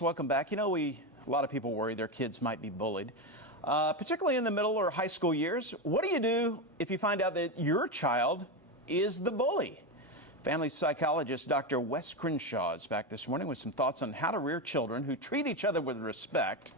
Welcome back. You know, a lot of people worry their kids might be bullied, particularly in the middle or high school years. What do you do if you find out that your child is the bully? Family psychologist Dr. West Crenshaw is back this morning with some thoughts on how to rear children who treat each other with respect.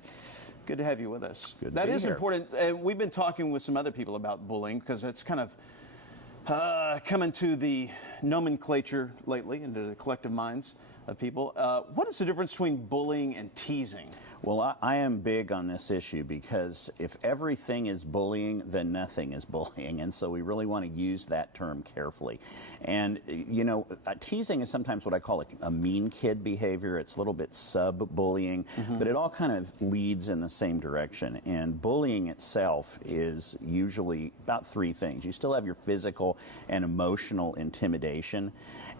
Good to have you with us. Good to That be is here. important. And we've been talking with some other people about bullying because it's kind of come into the nomenclature lately, into the collective minds of people. What is the difference between bullying and teasing? Well, I am big on this issue because if everything is bullying, then nothing is bullying. And so we really want to use that term carefully. And, you know, teasing is sometimes what I call a mean kid behavior. It's a little bit sub-bullying, but it all kind of leads in the same direction. And bullying itself is usually about three things. You still have your physical and emotional intimidation,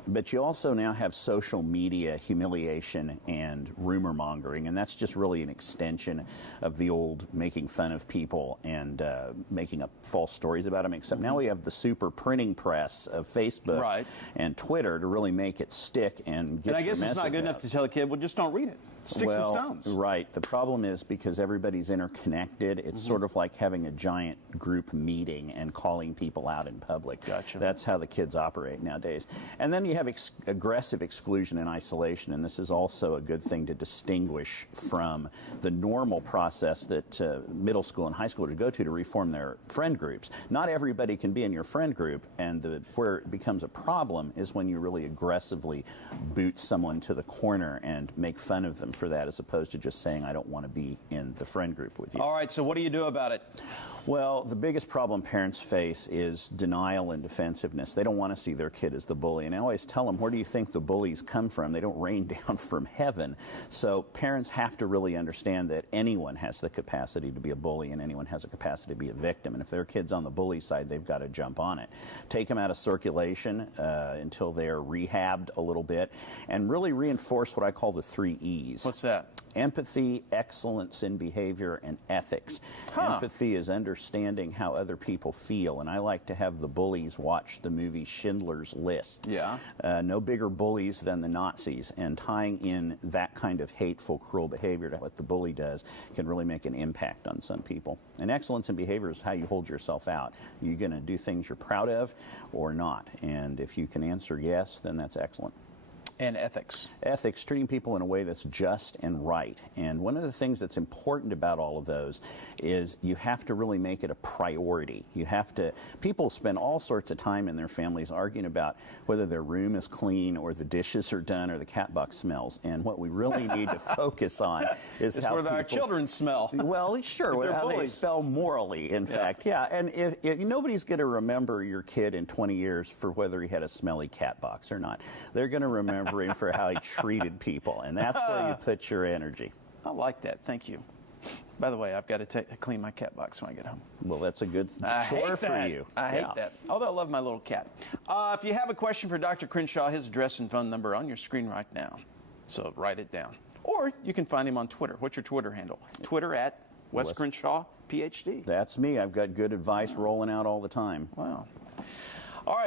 but you also now have social media humiliation and rumor mongering, and that's just really an extension of the old making fun of people and making up false stories about them, except now we have the super printing press of Facebook and Twitter to really make it stick and get your message out. And I guess it's not good enough to tell a kid, well, just don't read it. Sticks and stones. Right. The problem is because everybody's interconnected, it's sort of like having a giant group meeting and calling people out in public. Gotcha. That's how the kids operate nowadays. And then you have aggressive exclusion and isolation, and this is also a good thing to distinguish from the normal process that middle school and high schoolers go to reform their friend groups. Not everybody can be in your friend group, and where it becomes a problem is when you really aggressively boot someone to the corner and make fun of them for that, as opposed to just saying, I don't want to be in the friend group with you. All right, so what do you do about it? Well, the biggest problem parents face is denial and defensiveness. They don't want to see their kid as the bully. And I always tell them, where do you think the bullies come from? They don't rain down from heaven. So parents have to really understand that anyone has the capacity to be a bully and anyone has a capacity to be a victim. And if their kid's on the bully side, they've got to jump on it. Take them out of circulation until they're rehabbed a little bit, and really reinforce what I call the 3 E's. What's that? Empathy, excellence in behavior, and ethics. Empathy is understanding how other people feel, and I like to have the bullies watch the movie Schindler's List. Yeah. No bigger bullies than the Nazis, and tying in that kind of hateful, cruel behavior to what the bully does can really make an impact on some people. And excellence in behavior is how you hold yourself out. You're going to do things you're proud of or not, and if you can answer yes, then that's excellent. And ethics. Ethics, treating people in a way that's just and right. And one of the things that's important about all of those is you have to really make it a priority. You have to, people spend all sorts of time in their families arguing about whether their room is clean or the dishes are done or the cat box smells. And what we really need to focus on is it's how where our children smell. Well, sure, how they spell morally, in fact. Yeah, and if nobody's going to remember your kid in 20 years for whether he had a smelly cat box or not. They're going to remember for how he treated people, and that's where you put your energy. I like that. Thank you. By the way, I've got to clean my cat box when I get home. Well, that's a good chore for you. I hate that. Although I love my little cat. If you have a question for Dr. Crenshaw, his address and phone number on your screen right now. So write it down. Or you can find him on Twitter. What's your Twitter handle? Twitter at West Crenshaw, PhD. That's me. I've got good advice rolling out all the time. Wow. All right.